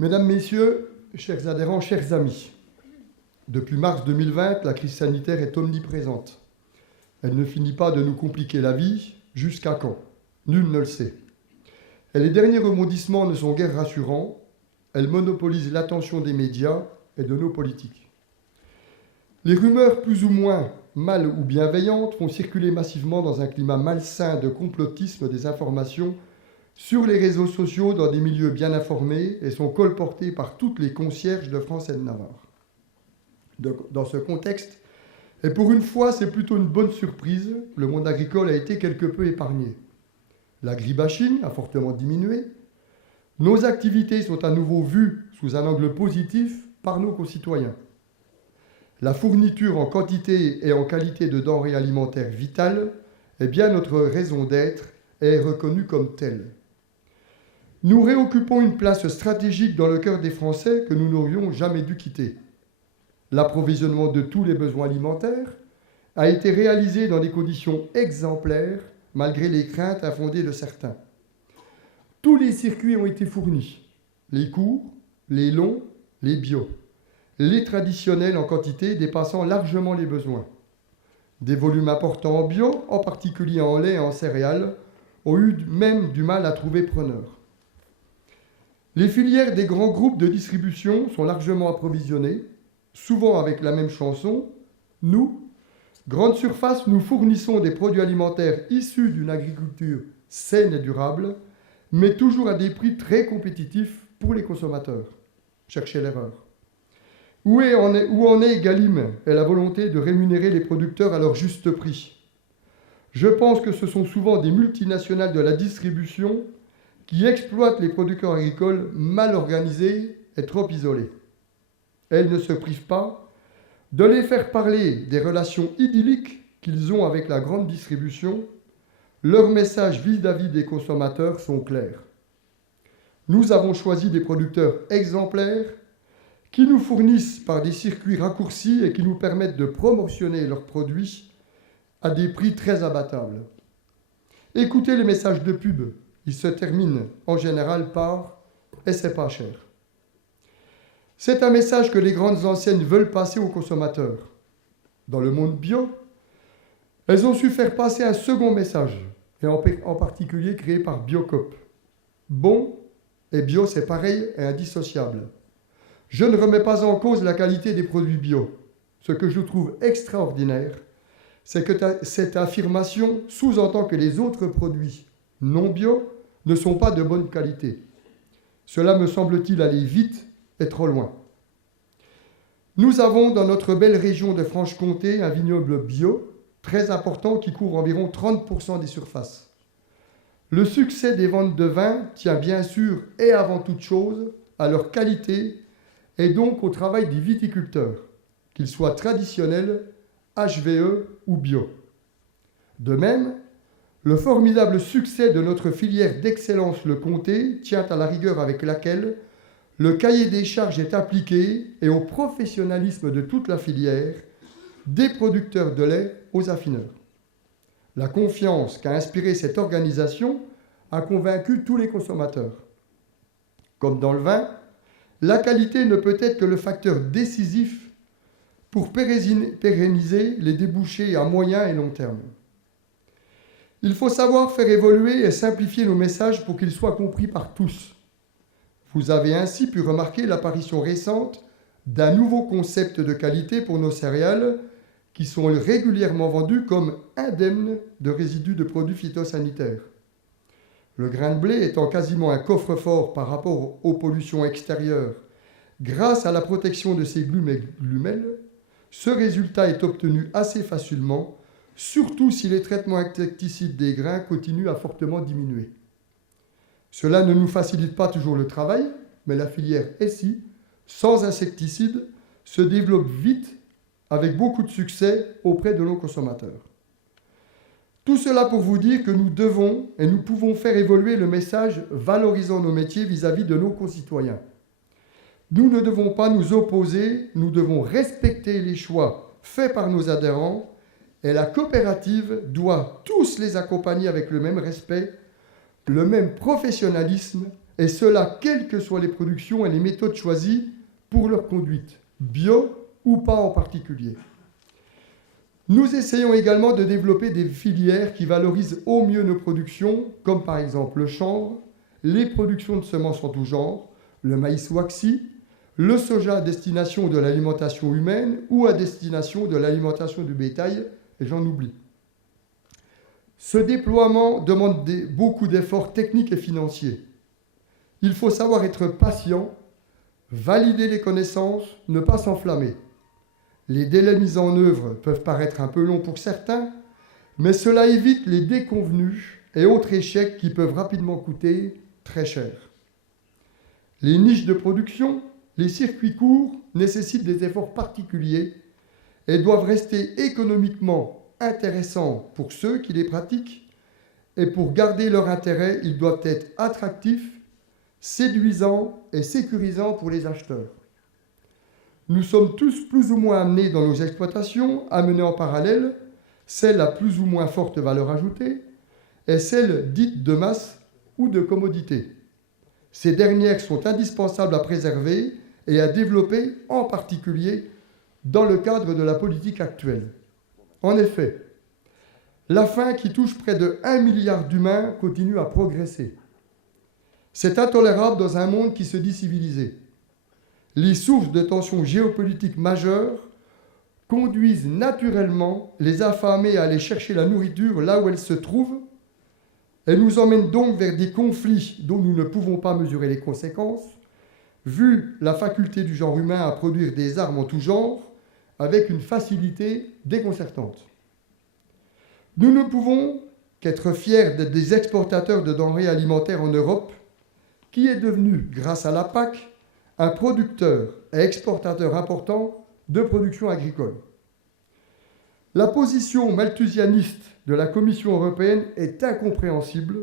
Mesdames, Messieurs, chers adhérents, chers amis, depuis mars 2020, la crise sanitaire est omniprésente. Elle ne finit pas de nous compliquer la vie. Jusqu'à quand? Nul ne le sait. Et les derniers rebondissements ne sont guère rassurants. Elle monopolise l'attention des médias et de nos politiques. Les rumeurs plus ou moins mal ou bienveillantes font circuler massivement dans un climat malsain de complotisme des informations sur les réseaux sociaux dans des milieux bien informés et sont colportées par toutes les concierges de France et de Navarre. Dans ce contexte, et pour une fois, c'est plutôt une bonne surprise, le monde agricole a été quelque peu épargné. L'agribashing a fortement diminué. Nos activités sont à nouveau vues sous un angle positif par nos concitoyens. La fourniture en quantité et en qualité de denrées alimentaires vitales est bien notre raison d'être et est reconnue comme telle. Nous réoccupons une place stratégique dans le cœur des Français que nous n'aurions jamais dû quitter. L'approvisionnement de tous les besoins alimentaires a été réalisé dans des conditions exemplaires, malgré les craintes infondées de certains. Tous les circuits ont été fournis, les courts, les longs, les bio, les traditionnels en quantité dépassant largement les besoins. Des volumes importants en bio, en particulier en lait et en céréales, ont eu même du mal à trouver preneur. Les filières des grands groupes de distribution sont largement approvisionnées, souvent avec la même chanson. Nous, grandes surfaces, nous fournissons des produits alimentaires issus d'une agriculture saine et durable, mais toujours à des prix très compétitifs pour les consommateurs. Cherchez l'erreur. Où en est Galim et la volonté de rémunérer les producteurs à leur juste prix? Je pense que ce sont souvent des multinationales de la distribution qui exploitent les producteurs agricoles mal organisés et trop isolés. Elles ne se privent pas de les faire parler des relations idylliques qu'ils ont avec la grande distribution. Leurs messages vis-à-vis des consommateurs sont clairs. Nous avons choisi des producteurs exemplaires qui nous fournissent par des circuits raccourcis et qui nous permettent de promotionner leurs produits à des prix très abattables. Écoutez les messages de pub. Ils se terminent en général par « et c'est pas cher ». C'est un message que les grandes enseignes veulent passer aux consommateurs. Dans le monde bio, elles ont su faire passer un second message, et en particulier créé par Biocoop. Bon et bio, c'est pareil et indissociable. Je ne remets pas en cause la qualité des produits bio. Ce que je trouve extraordinaire, c'est que cette affirmation sous-entend que les autres produits non bio ne sont pas de bonne qualité. Cela me semble-t-il aller vite et trop loin. Nous avons dans notre belle région de Franche-Comté un vignoble bio très important qui couvre environ 30% des surfaces. Le succès des ventes de vin tient bien sûr et avant toute chose à leur qualité et donc au travail des viticulteurs, qu'ils soient traditionnels, HVE ou bio. De même, le formidable succès de notre filière d'excellence Le Comté tient à la rigueur avec laquelle le cahier des charges est appliqué et au professionnalisme de toute la filière, des producteurs de lait aux affineurs. La confiance qu'a inspirée cette organisation a convaincu tous les consommateurs. Comme dans le vin, la qualité ne peut être que le facteur décisif pour pérenniser les débouchés à moyen et long terme. Il faut savoir faire évoluer et simplifier nos messages pour qu'ils soient compris par tous. Vous avez ainsi pu remarquer l'apparition récente d'un nouveau concept de qualité pour nos céréales qui sont régulièrement vendus comme indemnes de résidus de produits phytosanitaires. Le grain de blé étant quasiment un coffre-fort par rapport aux pollutions extérieures, grâce à la protection de ses glumelles, ce résultat est obtenu assez facilement, surtout si les traitements insecticides des grains continuent à fortement diminuer. Cela ne nous facilite pas toujours le travail, mais la filière SI, sans insecticides, se développe vite avec beaucoup de succès auprès de nos consommateurs. Tout cela pour vous dire que nous devons et nous pouvons faire évoluer le message valorisant nos métiers vis-à-vis de nos concitoyens. Nous ne devons pas nous opposer, nous devons respecter les choix faits par nos adhérents et la coopérative doit tous les accompagner avec le même respect, le même professionnalisme et cela quelles que soient les productions et les méthodes choisies pour leur conduite, bio ou pas en particulier. Nous essayons également de développer des filières qui valorisent au mieux nos productions, comme par exemple le chanvre, les productions de semences en tout genre, le maïs waxy, le soja à destination de l'alimentation humaine ou à destination de l'alimentation du bétail, et j'en oublie. Ce déploiement demande beaucoup d'efforts techniques et financiers. Il faut savoir être patient, valider les connaissances, ne pas s'enflammer. Les délais mis en œuvre peuvent paraître un peu longs pour certains, mais cela évite les déconvenus et autres échecs qui peuvent rapidement coûter très cher. Les niches de production, les circuits courts nécessitent des efforts particuliers et doivent rester économiquement intéressants pour ceux qui les pratiquent, et pour garder leur intérêt, ils doivent être attractifs, séduisants et sécurisants pour les acheteurs. Nous sommes tous plus ou moins amenés dans nos exploitations à mener en parallèle celle à plus ou moins forte valeur ajoutée et celle dite de masse ou de commodité. Ces dernières sont indispensables à préserver et à développer, en particulier dans le cadre de la politique actuelle. En effet, la faim qui touche près de 1 milliard d'humains continue à progresser. C'est intolérable dans un monde qui se dit civilisé. Les sources de tensions géopolitiques majeures conduisent naturellement les affamés à aller chercher la nourriture là où elle se trouve et nous emmènent donc vers des conflits dont nous ne pouvons pas mesurer les conséquences, vu la faculté du genre humain à produire des armes en tout genre avec une facilité déconcertante. Nous ne pouvons qu'être fiers d'être des exportateurs de denrées alimentaires en Europe, qui est devenu, grâce à la PAC, un producteur et exportateur important de production agricole. La position malthusianiste de la Commission européenne est incompréhensible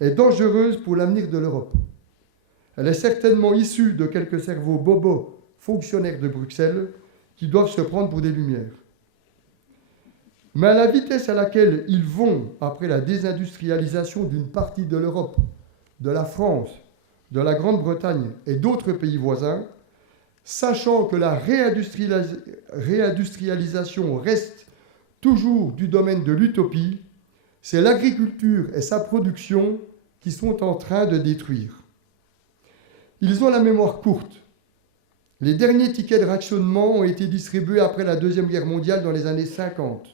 et dangereuse pour l'avenir de l'Europe. Elle est certainement issue de quelques cerveaux bobos fonctionnaires de Bruxelles qui doivent se prendre pour des lumières. Mais à la vitesse à laquelle ils vont après la désindustrialisation d'une partie de l'Europe, de la France, de la Grande-Bretagne et d'autres pays voisins, sachant que la réindustrialisation reste toujours du domaine de l'utopie, c'est l'agriculture et sa production qui sont en train de détruire. Ils ont la mémoire courte. Les derniers tickets de rationnement ont été distribués après la Deuxième Guerre mondiale dans les années 50.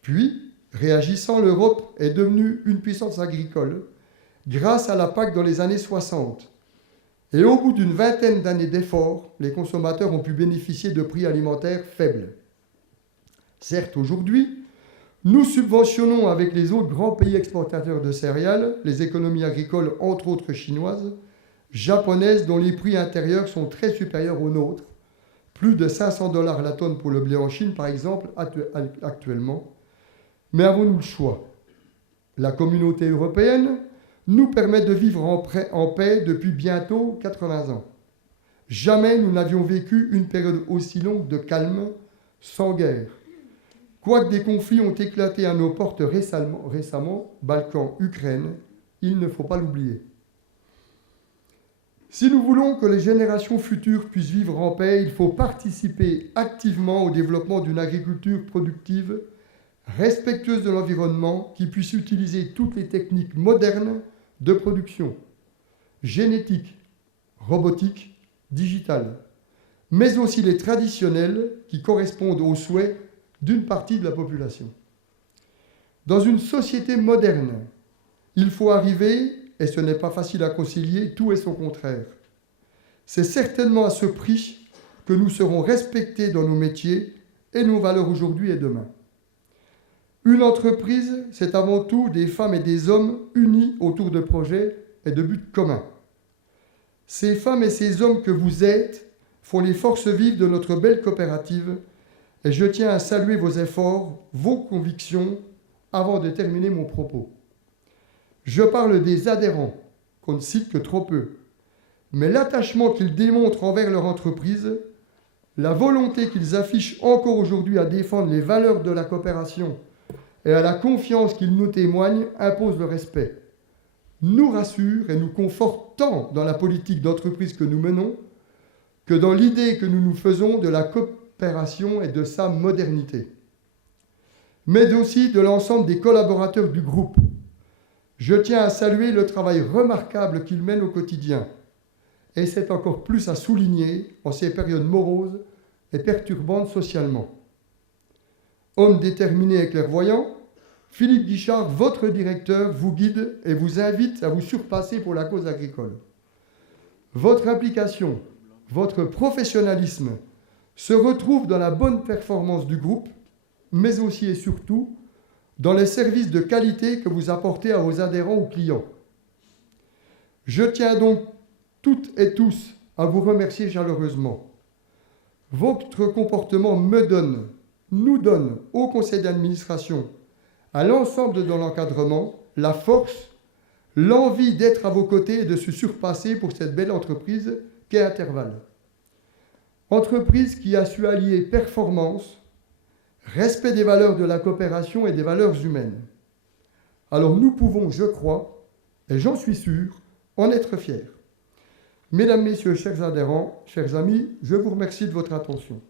Puis, réagissant, l'Europe est devenue une puissance agricole grâce à la PAC dans les années 60. Et au bout d'une vingtaine d'années d'efforts, les consommateurs ont pu bénéficier de prix alimentaires faibles. Certes, aujourd'hui, nous subventionnons avec les autres grands pays exportateurs de céréales les économies agricoles, entre autres chinoises, japonaises, dont les prix intérieurs sont très supérieurs aux nôtres, plus de 500 $ la tonne pour le blé en Chine, par exemple, actuellement. Mais avons-nous le choix? La communauté européenne nous permet de vivre en paix depuis bientôt 80 ans. Jamais nous n'avions vécu une période aussi longue de calme, sans guerre. Quoique des conflits ont éclaté à nos portes récemment, Balkans, Ukraine, il ne faut pas l'oublier. Si nous voulons que les générations futures puissent vivre en paix, il faut participer activement au développement d'une agriculture productive, respectueuse de l'environnement, qui puisse utiliser toutes les techniques modernes de production, génétique, robotique, digitale, mais aussi les traditionnelles qui correspondent aux souhaits d'une partie de la population. Dans une société moderne, il faut arriver, et ce n'est pas facile à concilier, tout et son contraire. C'est certainement à ce prix que nous serons respectés dans nos métiers et nos valeurs aujourd'hui et demain. Une entreprise, c'est avant tout des femmes et des hommes unis autour de projets et de buts communs. Ces femmes et ces hommes que vous êtes font les forces vives de notre belle coopérative et je tiens à saluer vos efforts, vos convictions, avant de terminer mon propos. Je parle des adhérents, qu'on ne cite que trop peu, mais l'attachement qu'ils démontrent envers leur entreprise, la volonté qu'ils affichent encore aujourd'hui à défendre les valeurs de la coopération et à la confiance qu'ils nous témoignent impose le respect. nous rassure et nous conforte tant dans la politique d'entreprise que nous menons que dans l'idée que nous nous faisons de la coopération et de sa modernité, mais aussi de l'ensemble des collaborateurs du groupe. Je tiens à saluer le travail remarquable qu'ils mènent au quotidien, et c'est encore plus à souligner en ces périodes moroses et perturbantes socialement. Homme déterminé et clairvoyant, Philippe Guichard, votre directeur, vous guide et vous invite à vous surpasser pour la cause agricole. Votre implication, votre professionnalisme se retrouvent dans la bonne performance du groupe, mais aussi et surtout dans les services de qualité que vous apportez à vos adhérents ou clients. Je tiens donc toutes et tous à vous remercier chaleureusement. Votre comportement nous donne au conseil d'administration, à l'ensemble de l'encadrement, la force, l'envie d'être à vos côtés et de se surpasser pour cette belle entreprise qu'est Interval. Entreprise qui a su allier performance, respect des valeurs de la coopération et des valeurs humaines. Alors nous pouvons, je crois, et j'en suis sûr, en être fiers. Mesdames, Messieurs, chers adhérents, chers amis, je vous remercie de votre attention.